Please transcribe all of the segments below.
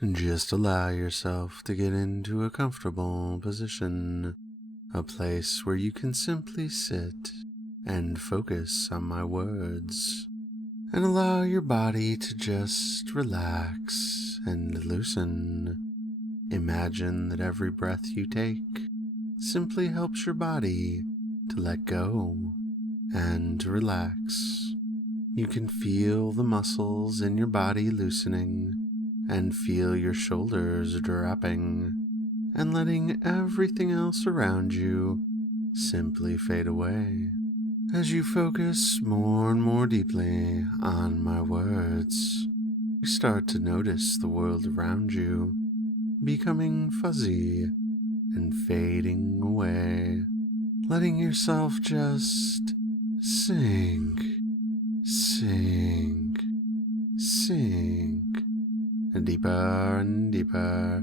Just allow yourself to get into a comfortable position, a place where you can simply sit and focus on my words, and allow your body to just relax and loosen. Imagine that every breath you take simply helps your body to let go and to relax. You can feel the muscles in your body loosening and feel your shoulders dropping and letting everything else around you simply fade away. As you focus more and more deeply on my words, you start to notice the world around you becoming fuzzy and fading away, letting yourself just sink, sink, sink, deeper and deeper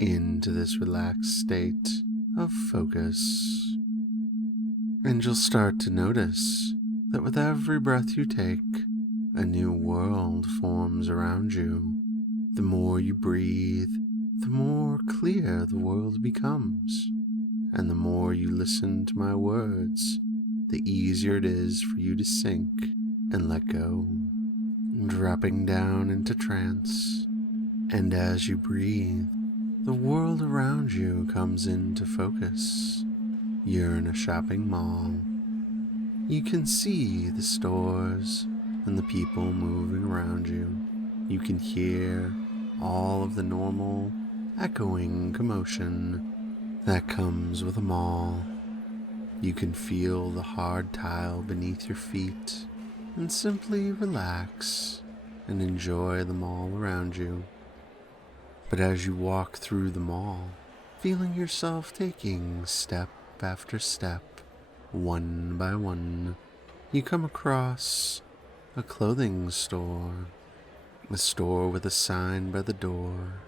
into this relaxed state of focus. And you'll start to notice that with every breath you take, a new world forms around you. The more you breathe, the more clear the world becomes. And the more you listen to my words, the easier it is for you to sink and let go, dropping down into trance. And as you breathe, the world around you comes into focus. You're in a shopping mall. You can see the stores and the people moving around you. You can hear all of the normal, echoing commotion that comes with a mall. You can feel the hard tile beneath your feet and simply relax and enjoy the mall around you. But as you walk through the mall, feeling yourself taking step after step, one by one, you come across a clothing store, a store with a sign by the door,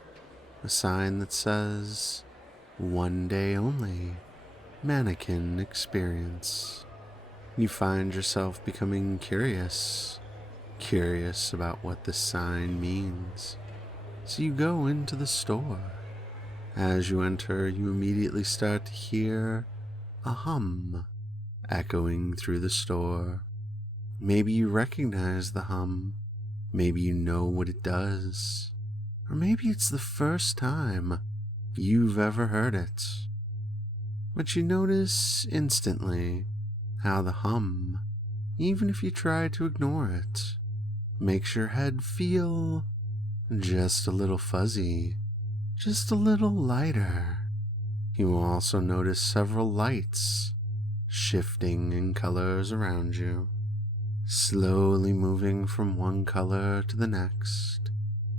a sign that says, "One day only, Mannequin experience." You find yourself becoming curious about what this sign means. So you go into the store. As you enter, you immediately start to hear a hum echoing through the store. Maybe you recognize the hum. Maybe you know what it does. Or maybe it's the first time you've ever heard it. But you notice instantly how the hum, even if you try to ignore it, makes your head feel just a little fuzzy, just a little lighter. You will also notice several lights shifting in colors around you, slowly moving from one color to the next,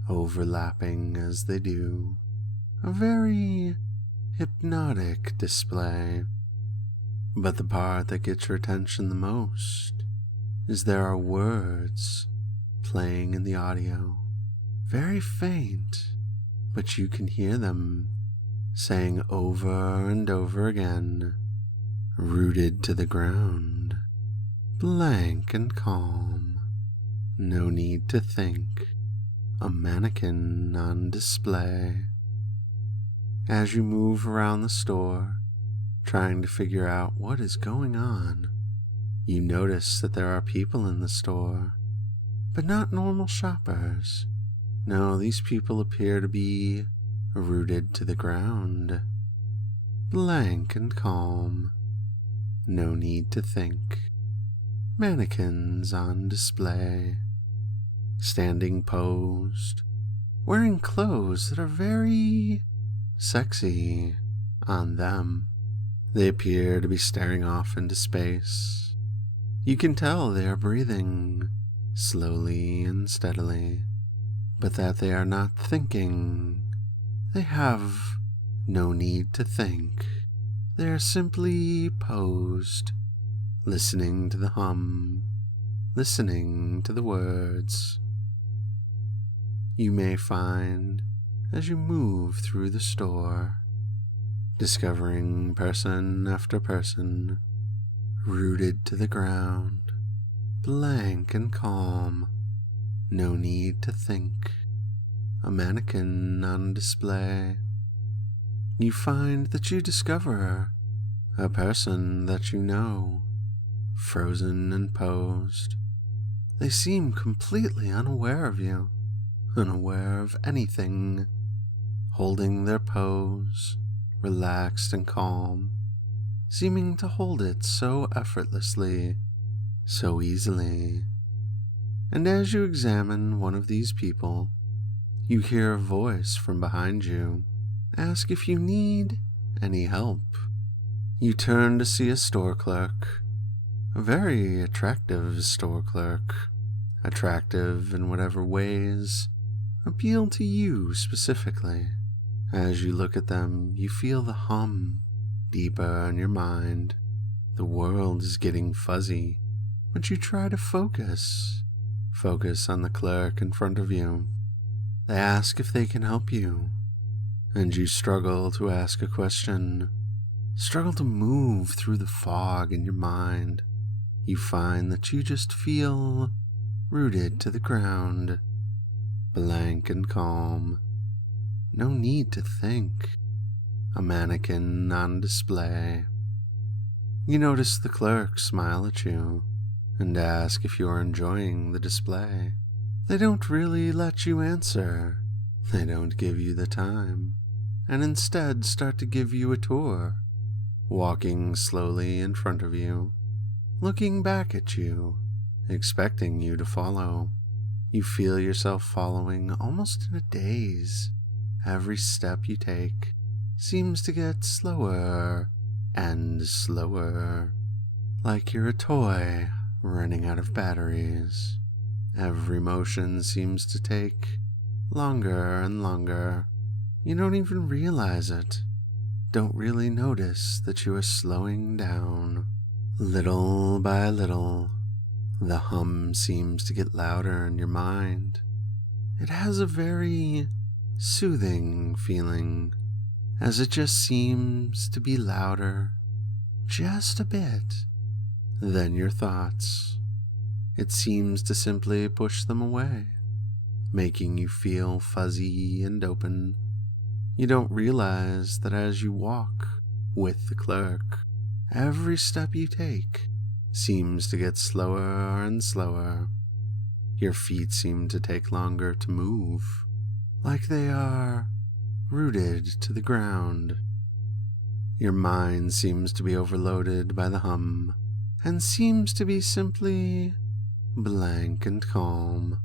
overlapping as they do. A very hypnotic display. But the part that gets your attention the most is there are words playing in the audio, very faint, but you can hear them saying over and over again, "Rooted to the ground, blank and calm, no need to think, a mannequin on display." As you move around the store, trying to figure out what is going on, you notice that there are people in the store, but not normal shoppers. No, these people appear to be rooted to the ground, blank and calm, no need to think, mannequins on display, standing posed, wearing clothes that are very sexy on them. They appear to be staring off into space. You can tell they are breathing slowly and steadily, but that they are not thinking. They have no need to think. They are simply posed, listening to the hum, listening to the words. You may find, as you move through the store, discovering person after person, rooted to the ground, blank and calm, no need to think, a mannequin on display. You find that you discover a person that you know, frozen and posed. They seem completely unaware of you, unaware of anything, holding their pose, relaxed and calm, seeming to hold it so effortlessly, so easily. And as you examine one of these people, you hear a voice from behind you ask if you need any help. You turn to see a store clerk, a very attractive store clerk, attractive in whatever ways appeal to you specifically. As you look at them, you feel the hum deeper in your mind. The world is getting fuzzy, but you try to focus on the clerk in front of you. They ask if they can help you, and you struggle to ask a question, struggle to move through the fog in your mind. You find that you just feel rooted to the ground, blank and calm. No need to think. A mannequin on display. You notice the clerk smile at you and ask if you are enjoying the display. They don't really let you answer. They don't give you the time, and instead start to give you a tour, walking slowly in front of you, looking back at you, expecting you to follow. You feel yourself following almost in a daze. Every step you take seems to get slower and slower, like you're a toy running out of batteries. Every motion seems to take longer and longer. You don't even realize it. Don't really notice that you are slowing down. Little by little, the hum seems to get louder in your mind. It has a very soothing feeling, as it just seems to be louder, just a bit, than your thoughts. It seems to simply push them away, making you feel fuzzy and open. You don't realize that as you walk with the clerk, every step you take seems to get slower and slower. Your feet seem to take longer to move, like they are rooted to the ground. Your mind seems to be overloaded by the hum, and seems to be simply blank and calm.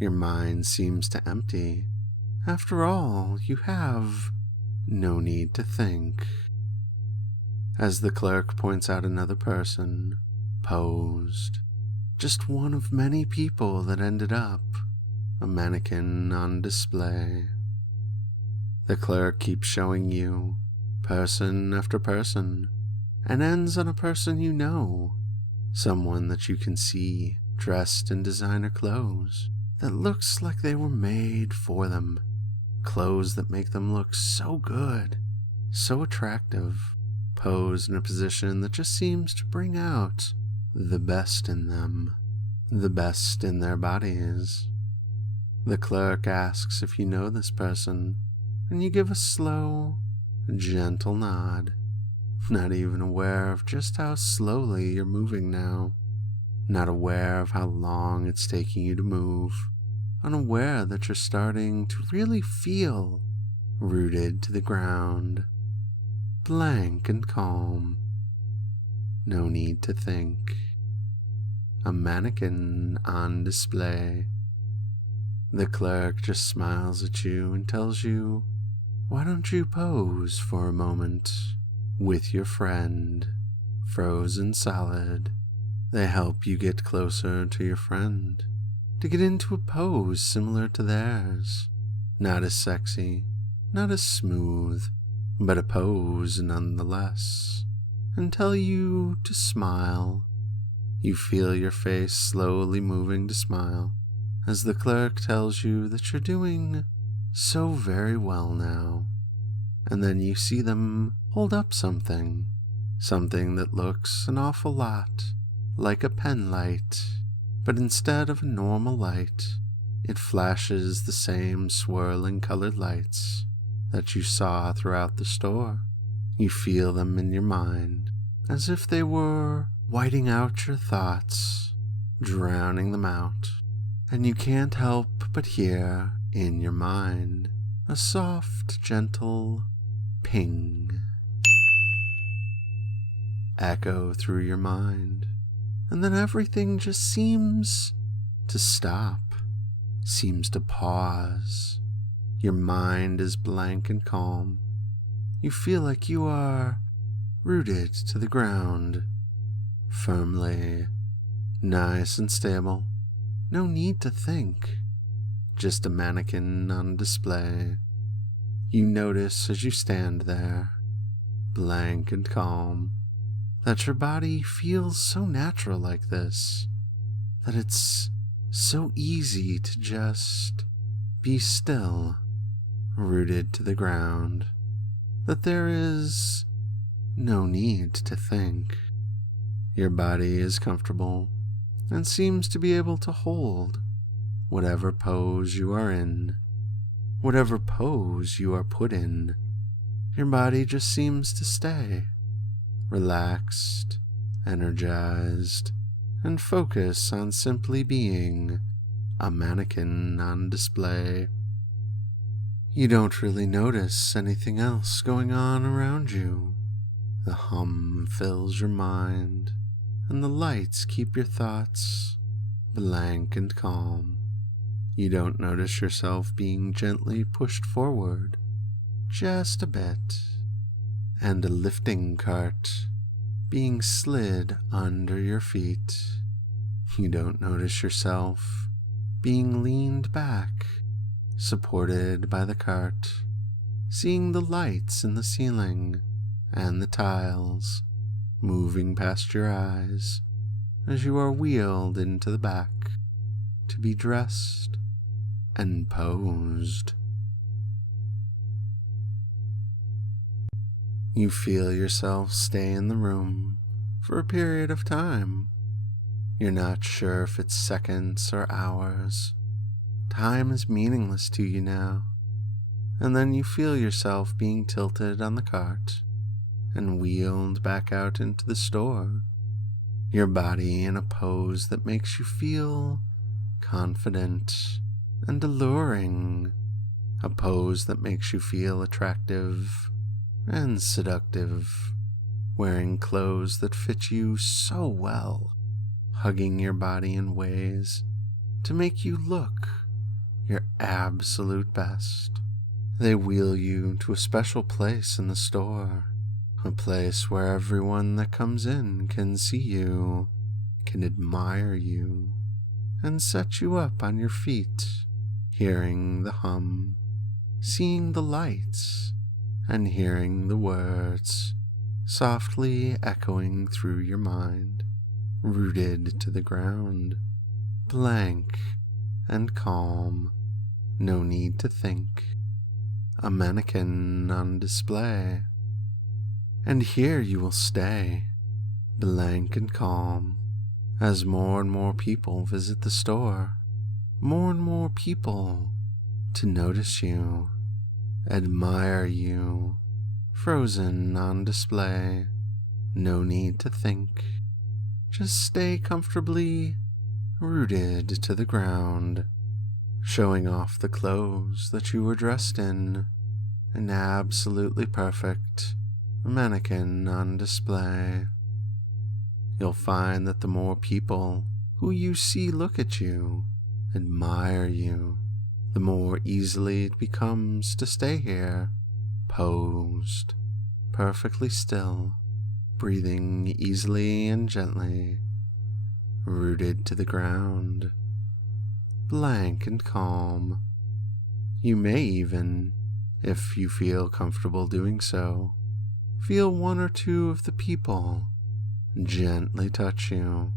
Your mind seems to empty. After all, you have no need to think. As the clerk points out another person, posed, just one of many people that ended up a mannequin on display. The clerk keeps showing you person after person, and ends on a person you know, someone that you can see dressed in designer clothes that looks like they were made for them, clothes that make them look so good, so attractive, posed in a position that just seems to bring out the best in them, the best in their bodies. The clerk asks if you know this person, and you give a slow, gentle nod, not even aware of just how slowly you're moving now, not aware of how long it's taking you to move, unaware that you're starting to really feel rooted to the ground, blank and calm. No need to think. A mannequin on display. The clerk just smiles at you and tells you, why don't you pose for a moment with your friend, frozen solid. They help you get closer to your friend, to get into a pose similar to theirs. Not as sexy, not as smooth, but a pose nonetheless, and tell you to smile. You feel your face slowly moving to smile, as the clerk tells you that you're doing so very well now. And then you see them hold up something that looks an awful lot like a pen light, but instead of a normal light, It flashes the same swirling colored lights that you saw throughout the store. You feel them in your mind as if they were whiting out your thoughts, drowning them out, and you can't help but hear in your mind a soft, gentle ping echo through your mind, and then everything just seems to stop, seems to pause. Your mind is blank and calm. You feel like you are rooted to the ground, firmly, nice and stable. No need to think, just a mannequin on display. You notice as you stand there, blank and calm, that your body feels so natural like this, that it's so easy to just be still, rooted to the ground, that there is no need to think. Your body is comfortable and seems to be able to hold whatever pose you are in, whatever pose you are put in. Your body just seems to stay relaxed, energized, and focus on simply being a mannequin on display. You don't really notice anything else going on around you. The hum fills your mind, and the lights keep your thoughts blank and calm. You don't notice yourself being gently pushed forward, just a bit, and a lifting cart being slid under your feet. You don't notice yourself being leaned back, supported by the cart, seeing the lights in the ceiling and the tiles moving past your eyes as you are wheeled into the back to be dressed and posed. You feel yourself stay in the room for a period of time. You're not sure if it's seconds or hours. Time is meaningless to you now. And then you feel yourself being tilted on the cart and wheeled back out into the store, your body in a pose that makes you feel confident and alluring, a pose that makes you feel attractive and seductive, wearing clothes that fit you so well, hugging your body in ways to make you look your absolute best. They wheel you to a special place in the store, a place where everyone that comes in can see you, can admire you, and set you up on your feet, hearing the hum, seeing the lights, and hearing the words softly echoing through your mind, rooted to the ground, blank and calm, no need to think, a mannequin on display. And here you will stay, blank and calm, as more and more people visit the store, more and more people to notice you, admire you, frozen on display. No need to think, just stay comfortably rooted to the ground, showing off the clothes that you were dressed in, an absolutely perfect mannequin on display. You'll find that the more people who you see look at you, admire you, the more easily it becomes to stay here, posed, perfectly still, breathing easily and gently, rooted to the ground, blank and calm. You may even, if you feel comfortable doing so, feel one or two of the people gently touch you,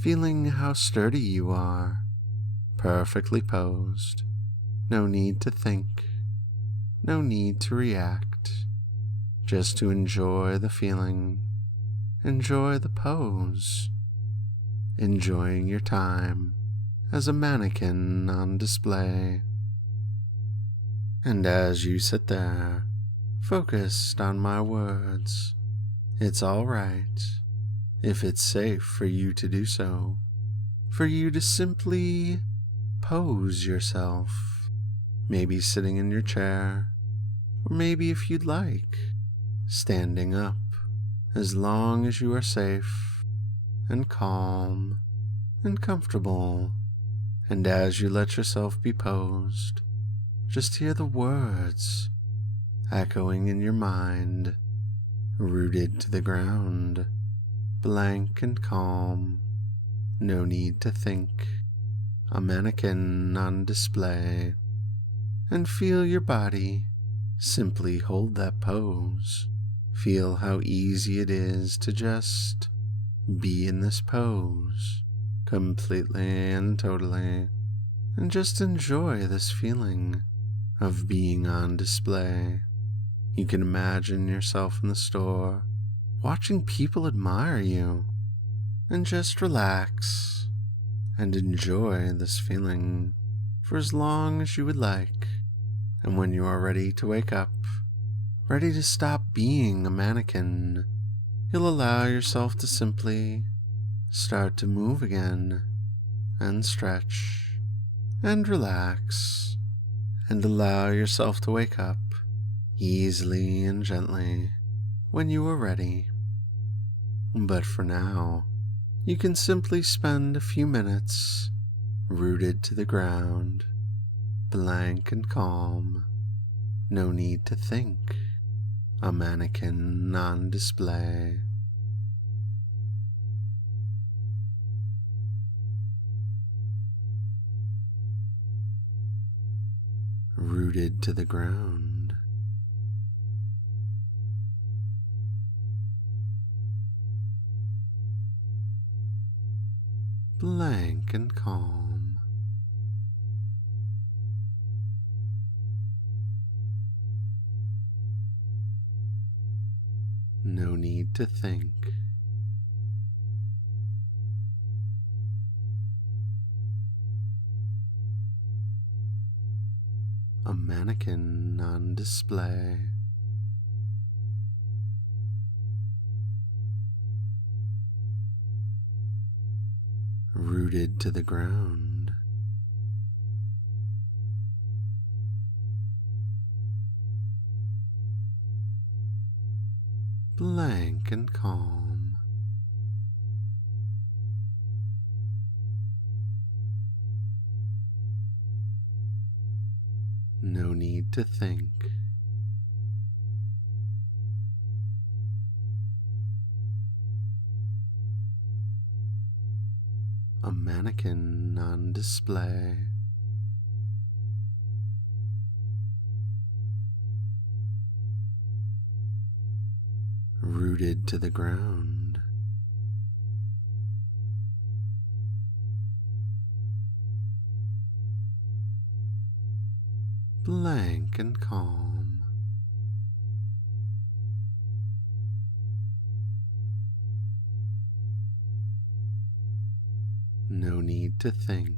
feeling how sturdy you are, perfectly posed. No need to think, no need to react, just to enjoy the feeling, enjoy the pose, enjoying your time as a mannequin on display. And as you sit there, focused on my words, it's alright, if it's safe for you to do so, for you to simply pose yourself, maybe sitting in your chair, or maybe if you'd like, standing up, as long as you are safe and calm and comfortable. And as you let yourself be posed, just hear the words echoing in your mind, rooted to the ground, blank and calm, no need to think, a mannequin on display. And feel your body simply hold that pose. Feel how easy it is to just be in this pose, completely and totally, and just enjoy this feeling of being on display. You can imagine yourself in the store, watching people admire you, and just relax and enjoy this feeling for as long as you would like. And when you are ready to wake up, ready to stop being a mannequin, you'll allow yourself to simply start to move again, and stretch, and relax, and allow yourself to wake up easily and gently when you are ready. But for now, you can simply spend a few minutes rooted to the ground, blank and calm, no need to think, a mannequin on display. Rooted to the ground, blank and calm, no need to think, a mannequin on display. Rooted to the ground, blank and calm, no need to think, a mannequin on display. Rooted to the ground, blank and calm, no need to think,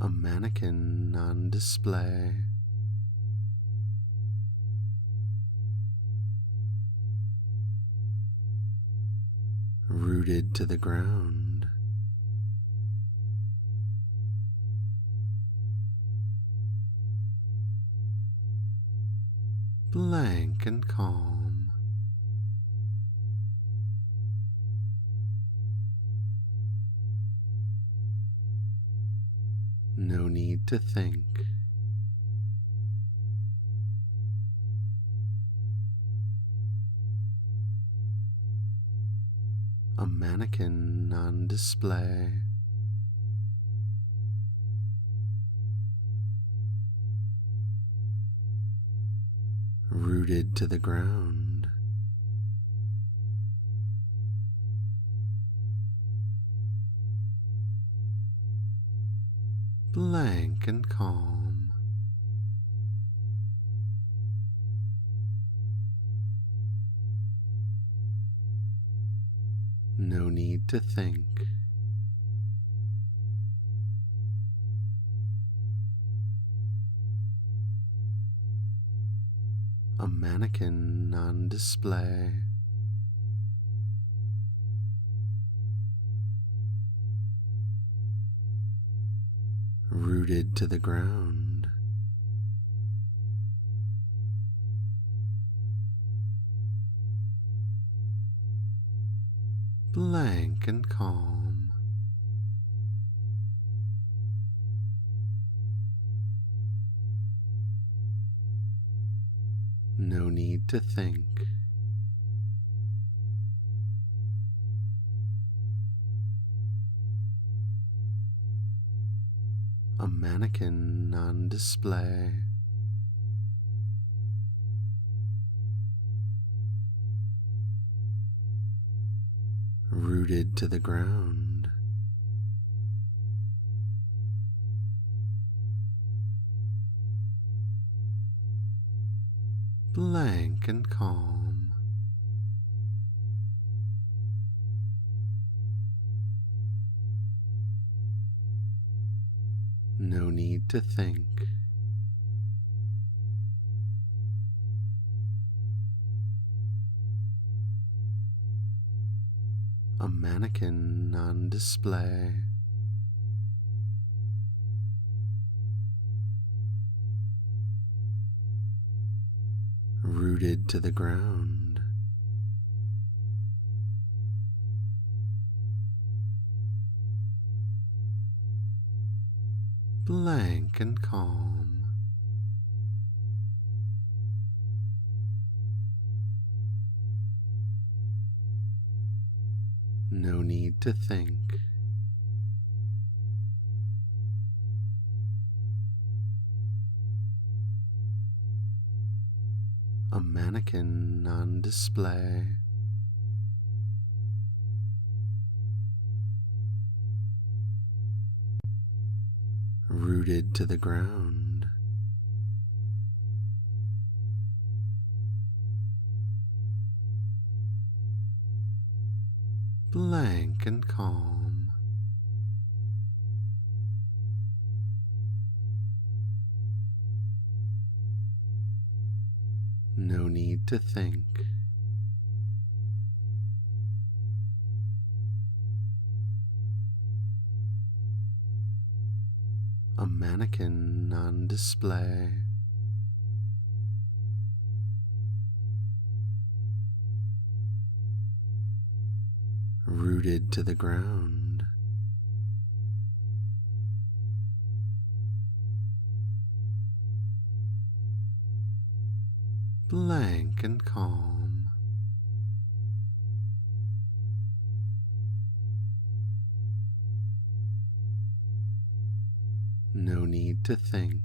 a mannequin on display. Rooted to the ground, blank and calm, no need to think, a mannequin on display. Rooted to the ground, blank and calm, need to think. A mannequin on display. Rooted to the ground. Blank and calm. No need to think. A mannequin on display. Rooted to the ground. Blank and calm. No need to think. A mannequin on display. Rooted to the ground. Blank and calm. No need to think. A mannequin on display. Rooted to the ground. Blank and calm. No need to think. A mannequin on display. Rooted to the ground. Blank and calm. No need to think. A mannequin on display. Rooted to the ground. Blank and calm. No need to think.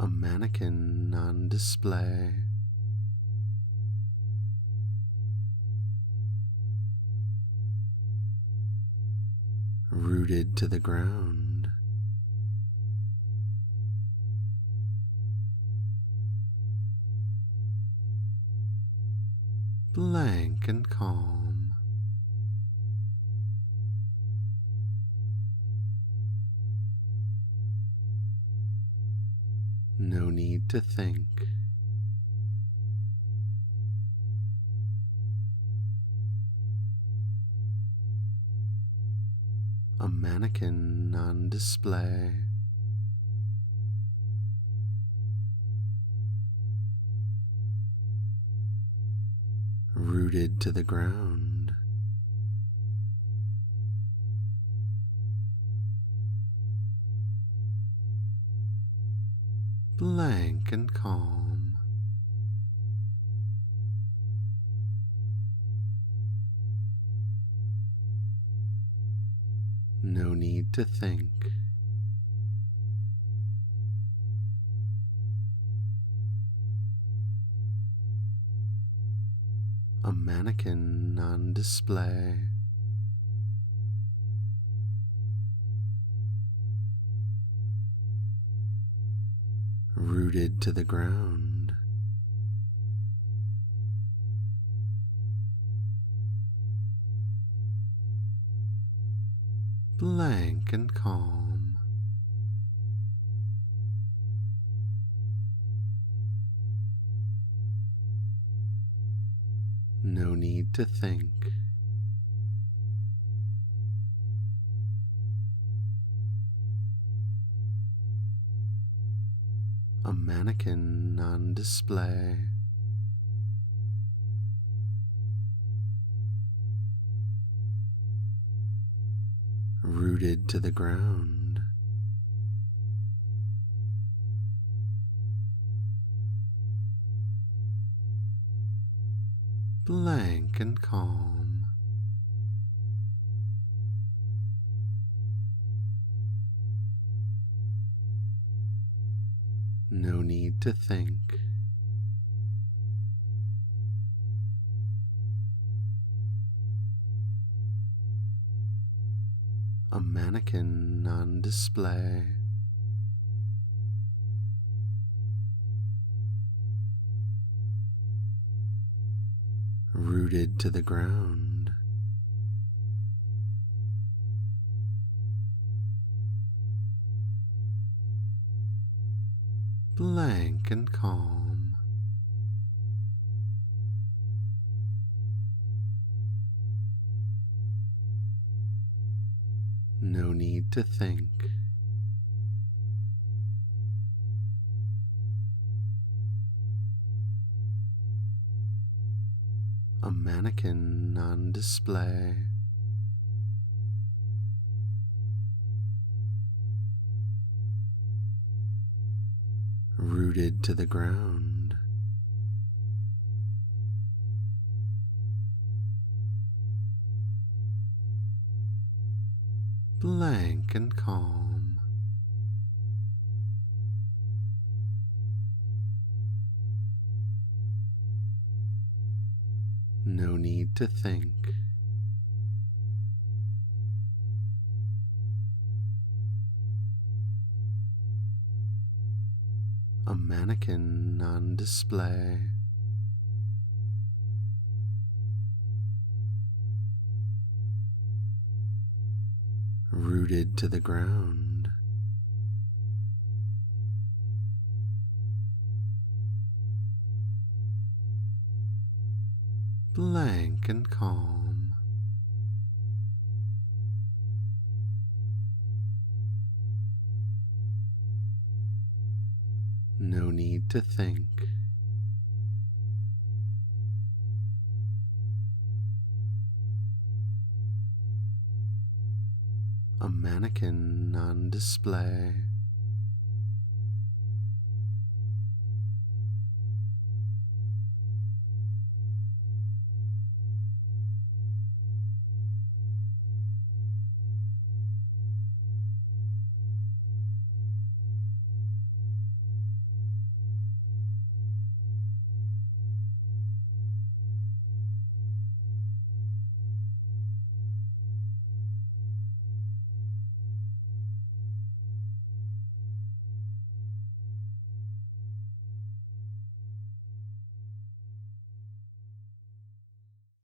A mannequin on display. Rooted to the ground. Blank and calm. No need to think. A mannequin on display. Rooted to the ground. Blank and calm. No need to think. A mannequin on display. Rooted to the ground. Blank and calm. No need to think. A mannequin on display. Rooted to the ground. Blank and calm. No need to think. A mannequin on display. Rooted to the ground. Blank and calm. No need to think. A mannequin on display. rooted to the ground, blank and calm. No need to think. A mannequin on display. Rooted to the ground. Blank and calm. No need to think. A mannequin on display. Rooted to the ground. Blank and calm. No need to think. A mannequin on display. Rooted to the ground. Blank and calm. No need to think. A mannequin on display. Rooted to the ground. Blank and calm. No need to think. A mannequin on display. Rooted to the ground. Blank and calm. No need to think. A mannequin on display. Rooted to the ground. Blank and calm. No need to think. A mannequin on display. Rooted to the ground. Blank and calm. No need to think. A mannequin on display.